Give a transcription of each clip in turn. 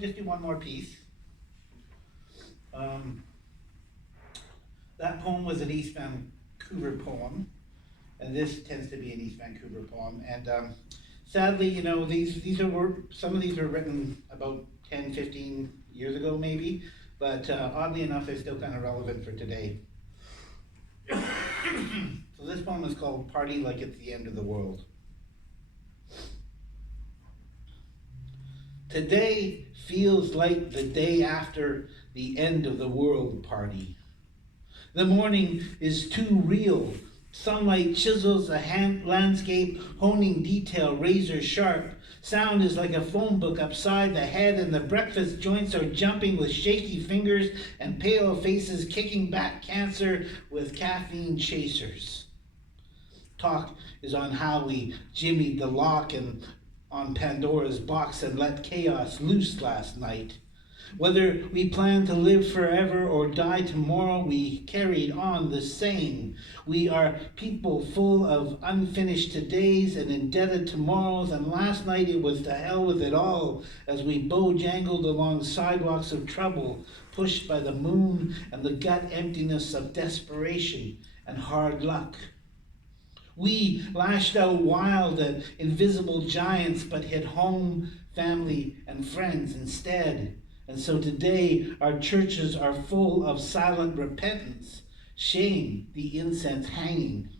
Just do one more piece. That poem was an East Vancouver poem, and this tends to be an East Vancouver poem. And sadly, you know, some of these were written about 10, 15 years ago maybe, but oddly enough, they're still kind of relevant for today. So this poem is called Party Like It's the End of the World. Today feels like the day after the end of the world party. The morning is too real. Sunlight chisels a landscape, honing detail razor sharp. Sound is like a phone book upside the head, and the breakfast joints are jumping with shaky fingers and pale faces kicking back cancer with caffeine chasers. Talk is on how we jimmied the lock and on Pandora's box and let chaos loose last night. Whether we plan to live forever or die tomorrow, we carried on the same. We are people full of unfinished todays and indebted tomorrows, and last night it was to hell with it all as we bojangled along sidewalks of trouble, pushed by the moon and the gut emptiness of desperation and hard luck. We lashed out wild at invisible giants, but hit home, family, and friends instead. And so today, our churches are full of silent repentance, shame, the incense hanging.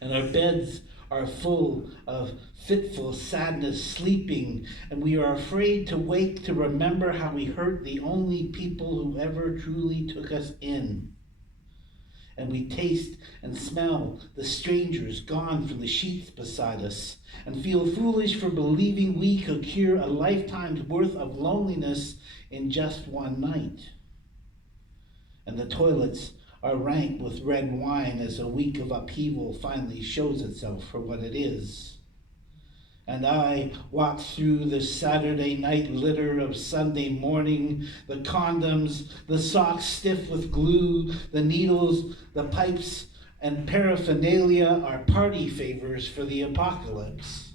And our beds are full of fitful sadness sleeping, and we are afraid to wake to remember how we hurt the only people who ever truly took us in. And we taste and smell the strangers gone from the sheets beside us, and feel foolish for believing we could cure a lifetime's worth of loneliness in just one night. And the toilets are rank with red wine as a week of upheaval finally shows itself for what it is. And I walk through the Saturday night litter of Sunday morning, the condoms, the socks stiff with glue, the needles, the pipes, and paraphernalia are party favors for the apocalypse.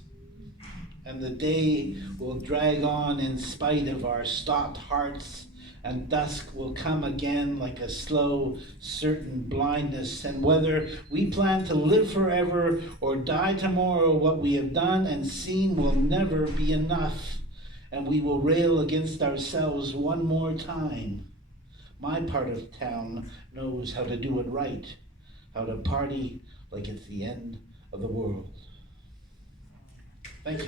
And the day will drag on in spite of our stopped hearts, and dusk will come again like a slow, certain blindness. And whether we plan to live forever or die tomorrow, what we have done and seen will never be enough, and we will rail against ourselves one more time. My part of town knows how to do it right, how to party like it's the end of the world. Thank you.